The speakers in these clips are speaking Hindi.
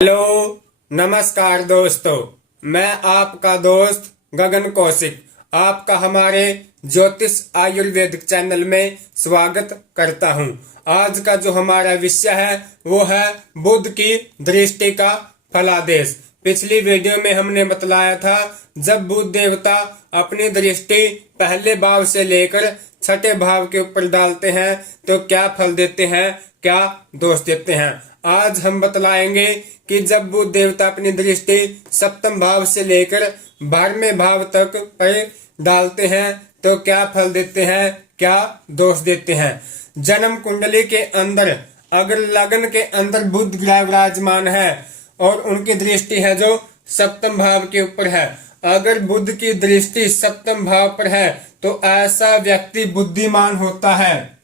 हेलो, नमस्कार दोस्तों। मैं आपका दोस्त गगन कौशिक आपका हमारे ज्योतिष आयुर्वेदिक चैनल में स्वागत करता हूं। आज का जो हमारा विषय है वो है बुध की दृष्टि का फलादेश। पिछली वीडियो में हमने बतलाया था जब बुध देवता अपनी दृष्टि पहले भाव से लेकर छठे भाव के ऊपर डालते हैं तो क्या फल देते हैं, क्या दोष देते हैं। आज हम बतलाएंगे कि जब बुध देवता अपनी दृष्टि सप्तम भाव से लेकर 12वें भाव तक पर डालते हैं तो क्या फल देते हैं, क्या दोष देते हैं। जन्म कुंडली के अंदर अगर लग्न के अंदर बुध ग्रह विराजमान है और उनकी दृष्टि है जो सप्तम भाव के ऊपर है, अगर बुध की दृष्टि सप्तम भाव पर है तो ऐसा व्यक्ति बुद्धिमान होता है।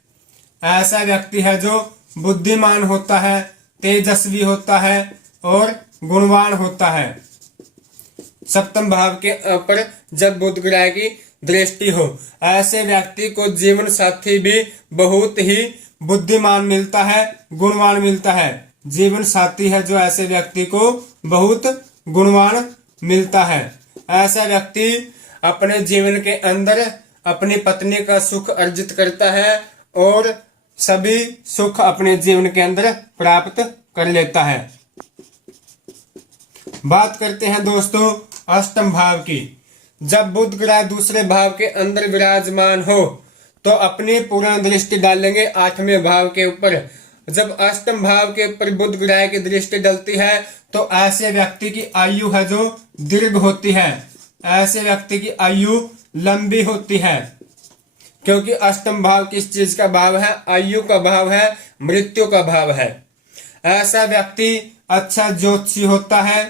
ऐसा व्यक्ति है जो बुद्धिमान होता है, तेजस्वी होता है और गुणवान होता है। सप्तम भाव के ऊपर जब बुध ग्रह की दृष्टि हो, ऐसे व्यक्ति को जीवन साथी भी बहुत ही बुद्धिमान मिलता है, गुणवान मिलता है। जीवन साथी है जो ऐसे व्यक्ति को बहुत गुणवान मिलता है। ऐसा व्यक्ति अपने जीवन के अंदर अपनी पत्नी का सुख अर्जित करता है और सभी सुख अपने जीवन के अंदर प्राप्त कर लेता है। बात करते हैं दोस्तों अष्टम भाव की। जब बुध ग्रह दूसरे भाव के अंदर विराजमान हो तो अपनी पूर्ण दृष्टि डालेंगे 8वें भाव के ऊपर। जब अष्टम भाव के ऊपर बुध ग्रह की दृष्टि डलती है तो ऐसे व्यक्ति की आयु है जो दीर्घ होती है। ऐसे व्यक्ति की आयु लंबी होती है, क्योंकि अष्टम भाव किस चीज का भाव है? आयु का भाव है, मृत्यु का भाव है। ऐसा व्यक्ति अच्छा ज्योतिषी होता है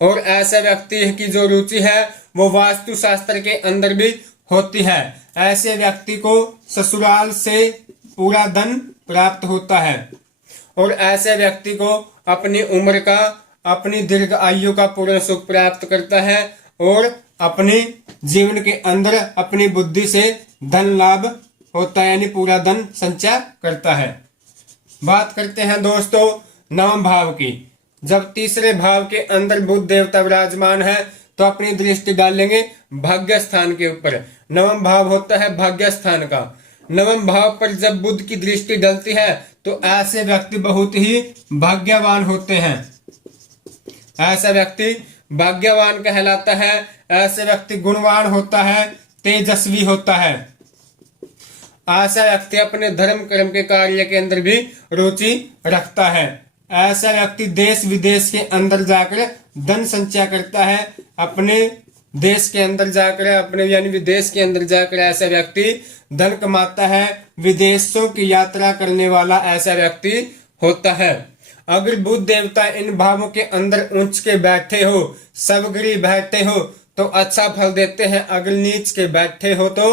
और ऐसा व्यक्ति की जो रुचि है वो वास्तु शास्त्र के अंदर भी होती है। ऐसे व्यक्ति को ससुराल से पूरा धन प्राप्त होता है और ऐसे व्यक्ति को अपनी उम्र का, अपनी दीर्घ आयु का पूर्ण सुख प्राप्त करता है और अपने जीवन के अंदर अपनी बुद्धि से धन लाभ होता है, यानी पूरा धन संचय करता है। बात करते हैं दोस्तों नवम भाव की। जब तीसरे भाव के अंदर बुध देवता विराजमान है तो अपनी दृष्टि डालेंगे भाग्य स्थान के ऊपर। नवम भाव होता है भाग्य स्थान का। नवम भाव पर जब बुध की दृष्टि डलती है तो ऐसे व्यक्ति बहुत ही भाग्यवान होते हैं। ऐसा व्यक्ति भाग्यवान कहलाता है। ऐसे व्यक्ति गुणवान होता है, तेजस्वी होता है। ऐसा व्यक्ति अपने धर्म कर्म के कार्य के अंदर भी रुचि रखता है। ऐसा व्यक्ति देश विदेश के अंदर जाकर धन संचय करता है। अपने देश के अंदर जाकर, अपने यानी विदेश के अंदर जाकर ऐसा व्यक्ति धन कमाता है। विदेशों की यात्रा करने वाला ऐसा व्यक्ति होता है। अगर बुध देवता इन भावों के अंदर ऊंच के बैठे हो, सबगरी बैठे हो तो अच्छा फल देते हैं। अगर नीच के बैठे हो तो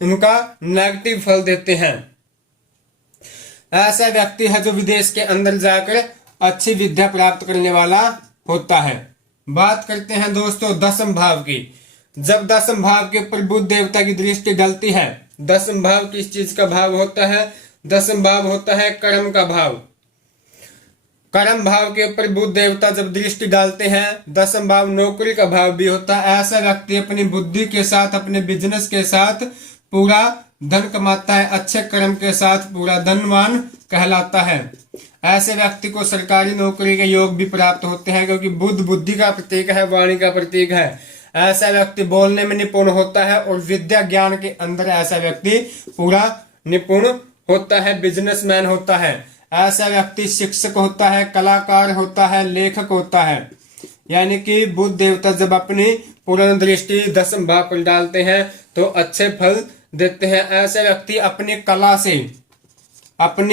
उनका नेगेटिव फल देते हैं। ऐसा व्यक्ति है जो विदेश के अंदर जाकर अच्छी विद्या प्राप्त करने वाला होता है। बात करते हैं दोस्तों दसम भाव की। जब दसम भाव के ऊपर बुध देवता की दृष्टि डलती है, दसम भाव किस चीज का भाव होता है? दसम भाव होता है कर्म का भाव। कर्म भाव के ऊपर बुध देवता जब दृष्टि डालते हैं, दसम भाव नौकरी का भाव भी होता है। ऐसा व्यक्ति अपनी बुद्धि के साथ, अपने बिजनेस के साथ पूरा धन कमाता है। अच्छे कर्म के साथ पूरा धनवान कहलाता है। ऐसे व्यक्ति को सरकारी नौकरी के योग भी प्राप्त होते हैं, क्योंकि बुध बुद्धि का प्रतीक है, वाणी का प्रतीक है। ऐसा व्यक्ति बोलने में निपुण होता है और विद्या ज्ञान के अंदर ऐसा व्यक्ति पूरा निपुण होता है, बिजनेसमैन होता है। ऐसा व्यक्ति शिक्षक होता है, कलाकार होता है, लेखक होता है। यानी कि बुध देवता जब अपनी पूर्ण दृष्टि दसम भाव पर डालते हैं तो अच्छे फल देते हैं। ऐसे व्यक्ति अपनी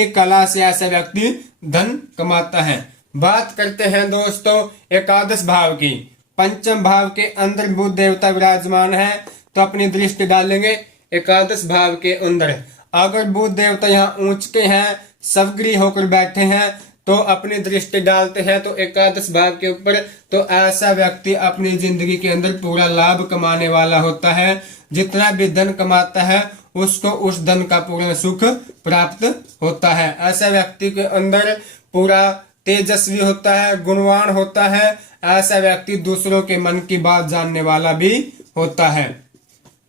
कला से ऐसा व्यक्ति धन कमाता है। बात करते हैं दोस्तों एकादश भाव की। पंचम भाव के अंदर बुध देवता विराजमान है तो अपनी दृष्टि डालेंगे एकादश भाव के अंदर। अगर बुध देवता यहाँ ऊंच के हैं, सबग्री होकर बैठे हैं तो अपनी दृष्टि डालते हैं तो एकादश भाव के ऊपर, तो ऐसा व्यक्ति अपनी जिंदगी के अंदर पूरा लाभ कमाने वाला होता है। जितना भी धन कमाता है उसको उस धन का पूर्ण सुख प्राप्त होता है। ऐसा व्यक्ति के अंदर पूरा तेजस्वी होता है, गुणवान होता है। ऐसा व्यक्ति दूसरों के मन की बात जानने वाला भी होता है।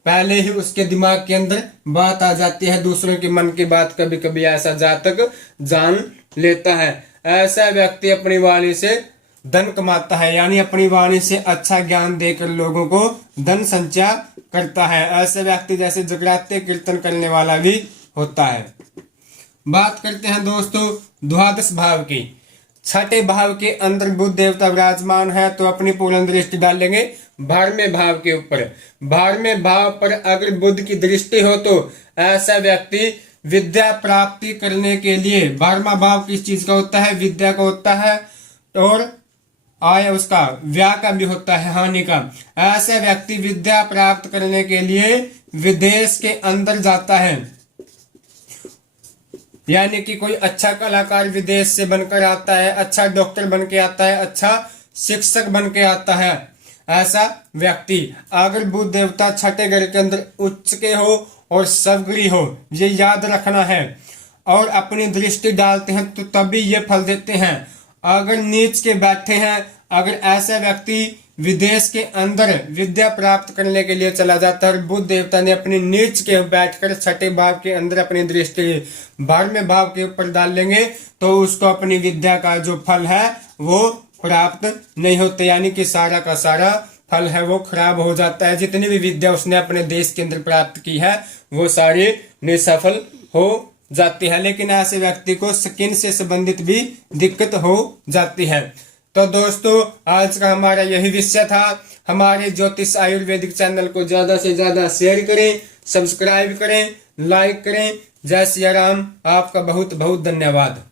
पहले ही उसके दिमाग के अंदर बात आ जाती है, दूसरों के मन की बात कभी कभी ऐसा जातक जान लेता है। ऐसा व्यक्ति अपनी वाणी से धन कमाता है, यानी अपनी वाणी से अच्छा ज्ञान देकर लोगों को धन संचय करता है। ऐसे व्यक्ति जैसे जगराते कीर्तन करने वाला भी होता है। बात करते हैं दोस्तों द्वादश भाव की। छठे भाव के अंदर बुध देवता विराजमान है, तो अपनी पूर्ण दृष्टि डालेंगे 12वें भाव के ऊपर। 12वें भाव पर अगर बुध की दृष्टि हो तो ऐसा व्यक्ति विद्या प्राप्ति करने के लिए, 12वां भाव किस चीज का होता है? विद्या का होता है, और आय उसका व्यय का भी होता है, हानि का। ऐसा व्यक्ति विद्या प्राप्त करने के लिए विदेश के अंदर जाता है, यानी कि कोई अच्छा कलाकार विदेश से बनकर आता है, अच्छा डॉक्टर बन के आता है, अच्छा शिक्षक बन के आता है। ऐसा व्यक्ति अगर बुध देवता छठे घर के अंदर उच्च के हो और सवगृही हो, ये याद रखना है, और अपनी दृष्टि डालते हैं तो तभी ये फल देते हैं। अगर नीच के बैठे हैं, अगर ऐसा व्यक्ति विदेश के अंदर विद्या प्राप्त करने के लिए चला जाता है और बुध देवता ने अपनी नीच के बैठकर छठे भाव के अंदर अपनी दृष्टि 12वें भाव के ऊपर डाल लेंगे, तो उसको अपनी विद्या का जो फल है वो प्राप्त नहीं होते, यानी कि सारा का सारा फल है वो खराब हो जाता है। जितनी भी विद्या उसने अपने देश के अंदर प्राप्त की है वो सारी निसफल हो जाती है। लेकिन ऐसे व्यक्ति को स्किन से संबंधित भी दिक्कत हो जाती है। तो दोस्तों आज का हमारा यही विषय था। हमारे ज्योतिष आयुर्वेदिक चैनल को ज्यादा से ज्यादा शेयर करें, सब्सक्राइब करें, लाइक करें। जय सिया राम। आपका बहुत बहुत धन्यवाद।